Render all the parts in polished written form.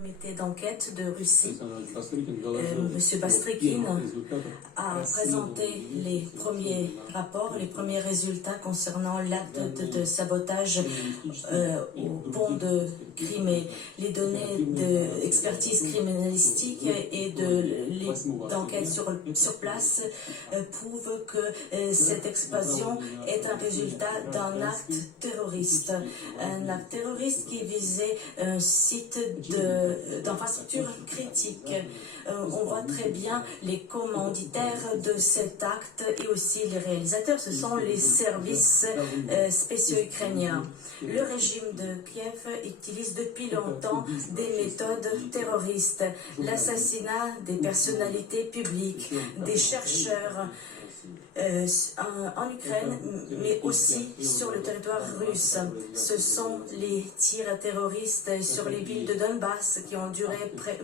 Comité d'enquête de Russie, M. Bastrikin a présenté les premiers rapports, les premiers résultats concernant l'acte de sabotage au pont de Crimée. Les données d'expertise criminalistique et d'enquête sur place prouvent que cette explosion est un résultat d'un acte terroriste. Un acte terroriste qui visait un site d'infrastructures critiques. On voit très bien les commanditaires de cet acte et aussi les réalisateurs. Ce sont les services spéciaux ukrainiens. Le régime de Kiev utilise depuis longtemps des méthodes terroristes. L'assassinat des personnalités publiques, des chercheurs, en Ukraine, mais aussi sur le territoire russe. Ce sont les tirs terroristes sur les villes de Donbass qui ont duré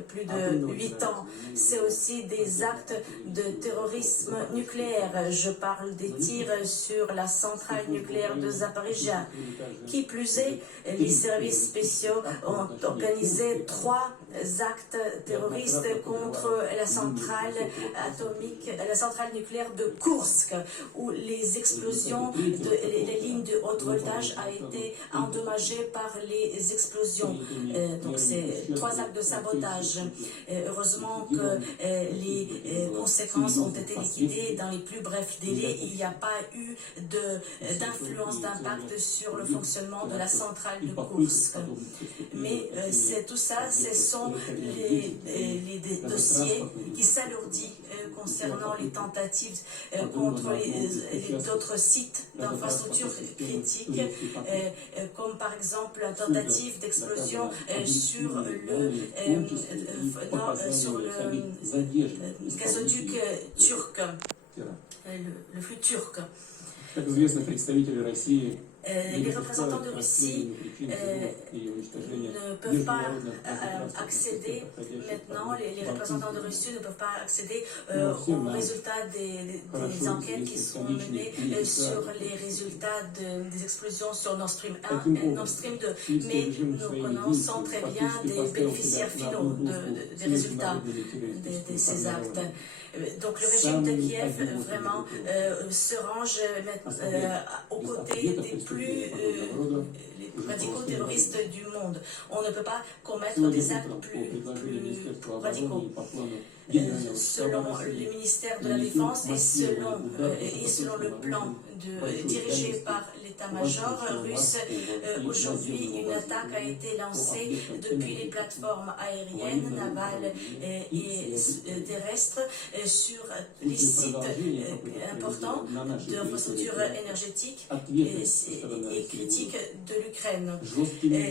plus de 8 ans. C'est aussi des actes de terrorisme nucléaire. Je parle des tirs sur la centrale nucléaire de Zaporizhzhia. Qui plus est, les services spéciaux ont organisé 3 actes terroristes contre la centrale atomique, la centrale nucléaire de Kursk, où les explosions, les lignes de haute voltage a été endommagées par les explosions. Donc c'est 3 actes de sabotage. Heureusement que les conséquences ont été liquidées dans les plus brefs délais. Il n'y a pas eu d'influence, d'impact sur le fonctionnement de la centrale de Kursk. Mais c'est tout ça, ce sont les dossiers qui s'alourdissent concernant les tentatives contre d'autres sites d'infrastructures critiques, comme par exemple la tentative d'explosion sur le gazoduc turc, le flux turc. Les représentants de Russie ne peuvent pas accéder maintenant, les représentants de Russie ne peuvent pas accéder aux résultats des enquêtes qui sont menées sur les résultats des explosions sur Nord Stream 1 et Nord Stream 2. Mais nous connaissons très bien des bénéficiaires finaux des résultats de ces actes. Donc le régime de Kiev vraiment se range aux côtés des plus radicaux terroristes du monde. On ne peut pas commettre des actes plus radicaux. Selon le ministère de la Défense et selon le plan dirigé par l'état-major russe, aujourd'hui une attaque a été lancée depuis les plateformes aériennes, navales et terrestres sur les sites importants d'infrastructures énergétiques et critiques de l'Ukraine.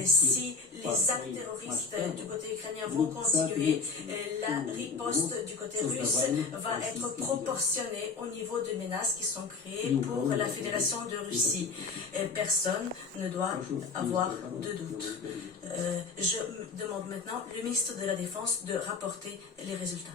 Si les actes terroristes du côté ukrainien vont continuer, la riposte du côté russe va être proportionnée au niveau de menaces qui sont créées pour la Fédération de Russie. Personne ne doit avoir de doute. Je demande maintenant au ministre de la Défense de rapporter les résultats.